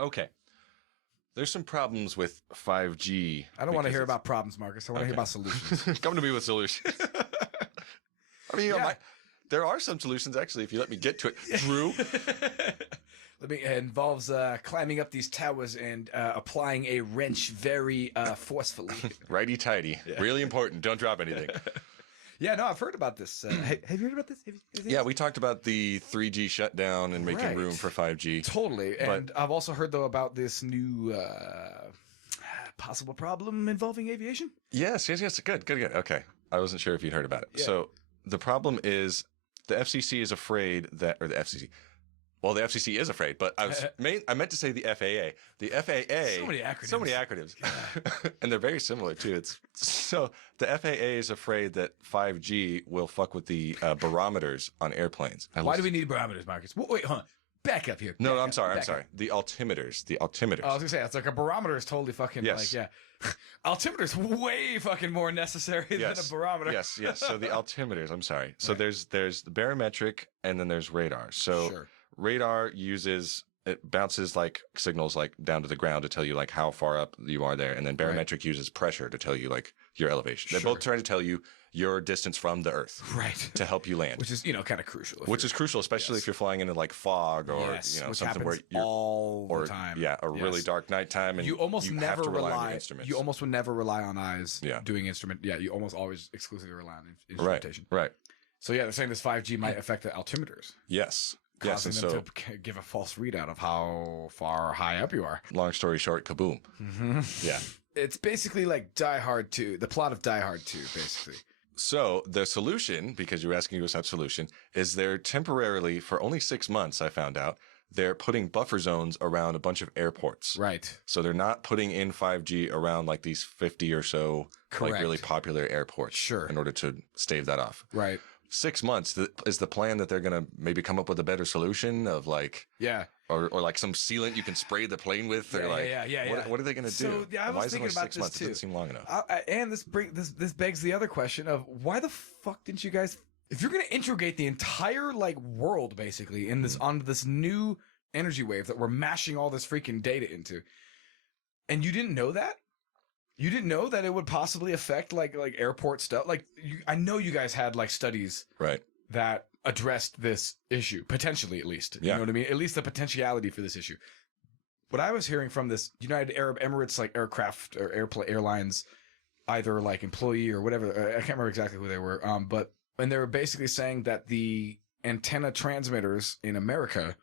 Okay. There's some problems with 5G. I don't want to hear about problems, Marcus. I want to hear about solutions. Come to me with solutions. I mean, there are some solutions, actually, if you let me get to it. Drew? It involves climbing up these towers and applying a wrench very forcefully. Righty-tighty. Yeah. Really important. Don't drop anything. Yeah, no, I've heard about this. Have you heard about this? Yeah, we talked about the 3G shutdown and making room for 5G. Totally. And I've also heard, though, about this new possible problem involving aviation. Yes. Good. Okay. I wasn't sure if you'd heard about it. Yeah. So the problem is the FCC is afraid that, or the FCC. Well, the FCC is afraid, but I meant to say the FAA. The FAA. So many acronyms. Yeah. And they're very similar, too. So the FAA is afraid that 5G will fuck with the barometers on airplanes. Why do we need barometers, Marcus? Wait, hold on. Back up here. I'm sorry. The altimeters. I was going to say, it's like a barometer is totally fucking Altimeter's way fucking more necessary than a barometer. Yes. So the altimeters, I'm sorry. So there's the barometric and then there's radar. So radar bounces like signals like down to the ground to tell you like how far up you are there. And then barometric uses pressure to tell you like your elevation. They're both trying to tell you your distance from the earth. Right. To help you land. Which is, kind of crucial. Which is crucial, especially if you're flying into like fog or, something where you're all the time. Yeah. A really dark nighttime. And you almost never rely on your instruments. You almost would never rely on eyes doing instrument. Yeah. You almost always exclusively rely on instrumentation. Right. So yeah, they're saying this 5G might affect the altimeters. Yes. Causing them to give a false readout of how far high up you are. Long story short, kaboom. Mm-hmm. Yeah. It's basically like Die Hard 2, the plot of Die Hard 2, basically. So the solution, because you're asking us about solution, is they're temporarily, for only 6 months, I found out, they're putting buffer zones around a bunch of airports. Right. So they're not putting in 5G around like these 50 or so like really popular airports. Sure. In order to stave that off. Right. 6 months is the plan that they're going to maybe come up with a better solution of like, or like some sealant you can spray the plane with, or what are they going to do? So I was thinking about this too. It doesn't seem long enough. And this begs the other question of why the fuck didn't you guys, if you're going to integrate the entire like world basically in this onto this new energy wave that we're mashing all this freaking data into, and you didn't know that? You didn't know that it would possibly affect like airport stuff. Like I know you guys had like studies that addressed this issue, potentially at least. You know what I mean? At least the potentiality for this issue. What I was hearing from this United Arab Emirates like aircraft or airlines, either like employee or whatever, I can't remember exactly who they were. And they were basically saying that the antenna transmitters in America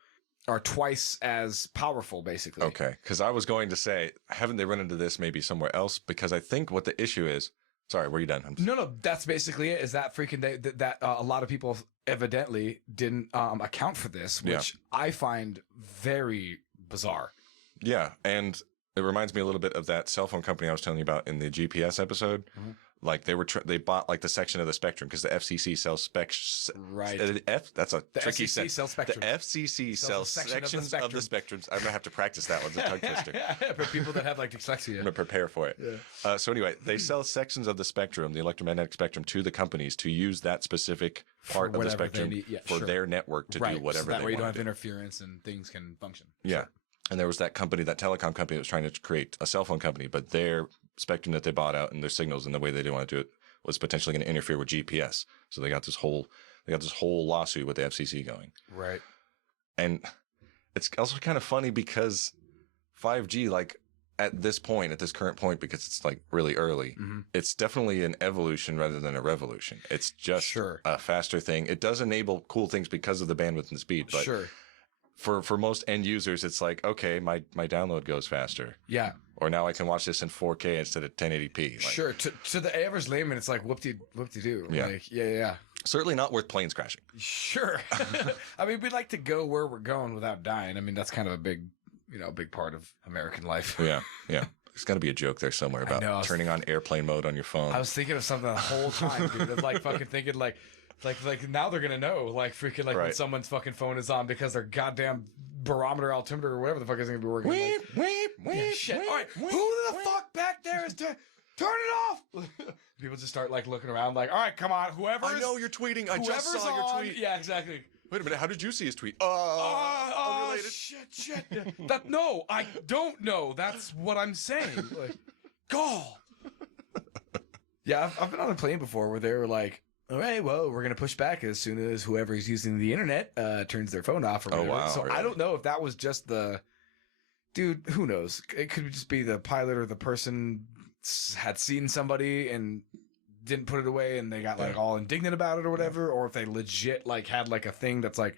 are twice as powerful, basically. Okay, because I was going to say, haven't they run into this maybe somewhere else? Because I think what the issue is. Sorry, were you done? No, that's basically it. Is that freaking that a lot of people evidently didn't account for this, which I find very bizarre. Yeah, and it reminds me a little bit of that cell phone company I was telling you about in the GPS episode. Mm-hmm. Like they bought like the section of the spectrum because the FCC sells specs. Right. That's a tricky FCC sells spectrum. The FCC sells sections of the spectrums. I'm gonna have to practice that one. It's a tongue twister. For people that have like dyslexia. I'm gonna prepare for it. Yeah. So anyway, they sell sections of the spectrum, the electromagnetic spectrum, to the companies to use that specific part of the spectrum for their network to do whatever so that they way you want. Don't have interference and things can function. Yeah. Sure. And there was that company, that telecom company, that was trying to create a cell phone company, but their spectrum that they bought out and their signals and the way they didn't want to do it was potentially going to interfere with GPS. So they got this whole lawsuit with the FCC going. Right. And it's also kind of funny because 5G, like at this current point, because it's like really early, it's definitely an evolution rather than a revolution. It's just a faster thing. It does enable cool things because of the bandwidth and speed, but for most end users, it's like, okay, my download goes faster. Yeah. Or now I can watch this in 4K instead of 1080p. Like, sure. To the average layman, it's like whoop-de-doo. Yeah. Like, yeah. Certainly not worth planes crashing. Sure. I mean, we'd like to go where we're going without dying. I mean, that's kind of a big part of American life. Yeah. There's got to be a joke there somewhere about turning on airplane mode on your phone. I was thinking of something the whole time, dude. Of like fucking thinking like now they're gonna know like freaking like when someone's fucking phone is on because their goddamn barometer, altimeter, or whatever the fuck is gonna be working. Weep, shit. All right, who the fuck back there is turn it off? People just start like looking around like, all right, come on, whoever. I know you're tweeting. I just saw your tweet. Yeah, exactly. Wait a minute, how did you see his tweet? Unrelated. Shit. No, I don't know. That's what I'm saying. Like, gall. Yeah, I've been on a plane before where they were like, all right, well, we're going to push back as soon as whoever's using the internet turns their phone off or whatever. wow, so really? I don't know if that was just dude, who knows? It could just be the pilot or the person had seen somebody and didn't put it away and they got like all indignant about it or whatever, or if they legit like had like a thing that's like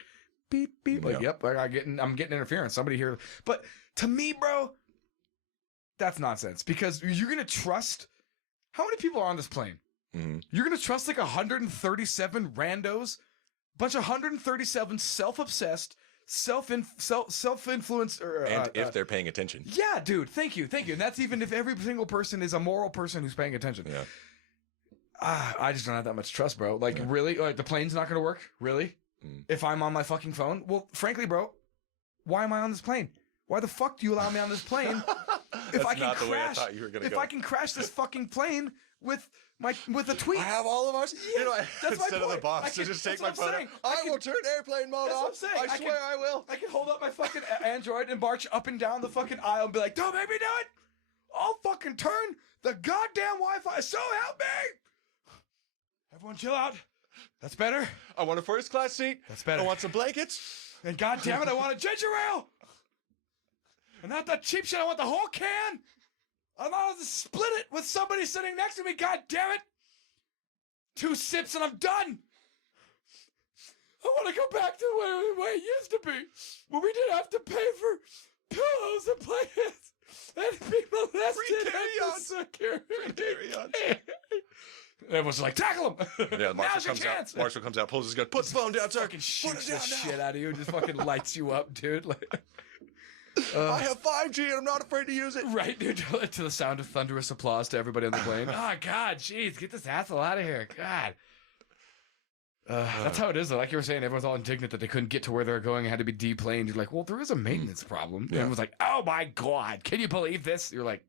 beep beep, like yep, I'm getting interference. Somebody here, but to me, bro, that's nonsense because you're gonna trust. How many people are on this plane? Mm-hmm. You're gonna trust like 137 randos, bunch of 137 self-obsessed, self-influenced, and if they're paying attention. Yeah, dude. Thank you. And that's even if every single person is a moral person who's paying attention. Yeah. I just don't have that much trust, bro. Like, really? Like, the plane's not going to work? Really? If I'm on my fucking phone? Well, frankly, bro, why am I on this plane? Why the fuck do you allow me on this plane? That's not the way I thought you were going to go. If I can crash this fucking plane with a tweet. I have all of ours. Yeah, that's my instead of the point. box to just take my phone out. I will turn airplane mode That's off. what I'm saying. I swear I will. I can hold up my fucking Android and march up and down the fucking aisle and be like, don't make me do it. I'll fucking turn the goddamn Wi-Fi. So help me. Everyone chill out. That's better. I want a first class seat. That's better. I want some blankets. And goddamn it, I want a ginger ale. And not that cheap shit. I want the whole can. I'm not to split it with somebody sitting next to me. God damn it. 2 sips and I'm done. I want to go back to the way it used to be, where we didn't have to pay for pillows and blankets and be molested and security. Everyone's like, tackle him! Yeah, Now's your chance! Marshall comes out, pulls his gun, puts the phone down, sir. Fucking shoots the shit out of you, just fucking lights you up, dude. Like, I have 5G and I'm not afraid to use it. Right, dude. To the sound of thunderous applause to everybody on the plane. Oh, God, jeez, get this asshole out of here. God. That's how it is, though. Like you were saying, everyone's all indignant that they couldn't get to where they're going and had to be deplaned. You're like, well, there is a maintenance problem. And everyone's like, oh, my God, can you believe this? You're like,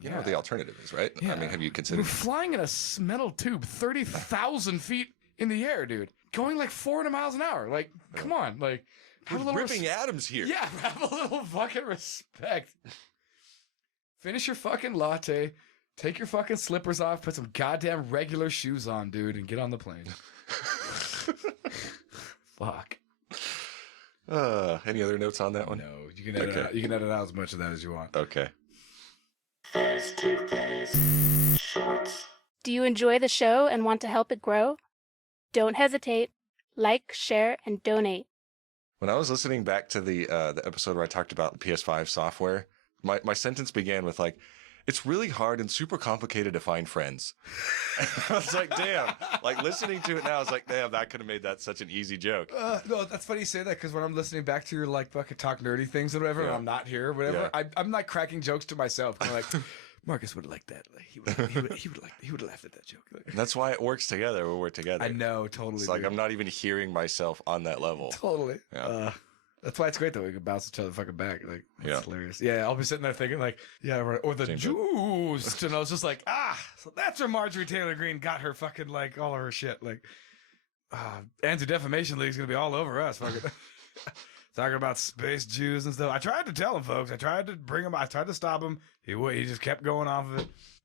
you know what the alternative is, right? Yeah. I mean, have you we're considered? flying in a metal tube 30,000 feet in the air, dude. Going like 400 miles an hour. Like, come on. Like, have a little ripping atoms here. Yeah, have a little fucking respect. Finish your fucking latte. Take your fucking slippers off. Put some goddamn regular shoes on, dude, and get on the plane. Fuck. Any other notes on that one? No, you can edit out, you can edit out as much of that as you want. Okay. Do you enjoy the show and want to help it grow? Don't hesitate. Like, share, and donate. When I was listening back to the episode where I talked about the PS5 software, my sentence began with like, it's really hard and super complicated to find friends. I was like, damn. Like listening to it now, I was like, damn, that could have made that such an easy joke. No, that's funny you say that because when I'm listening back to your like fucking talk nerdy things or whatever, and I'm not here or whatever, I'm like cracking jokes to myself. I'm like, Marcus would like that. Like, he would laugh at that joke. Like, that's why it works together when we're together. I know, totally. It's like I'm not even hearing myself on that level. Totally. Yeah. That's why it's great that we can bounce each other fucking back. Like, it's Yeah. hilarious. Yeah, I'll be sitting there thinking like, yeah, right. Or the juice. And I was just like, so that's where Marjorie Taylor Greene got her fucking like all of her shit. Like, Anti-Defamation League's gonna be all over us. Fucking talking about space Jews and stuff. I tried to tell him, folks. I tried to bring him. I tried to stop him. He just kept going off of it.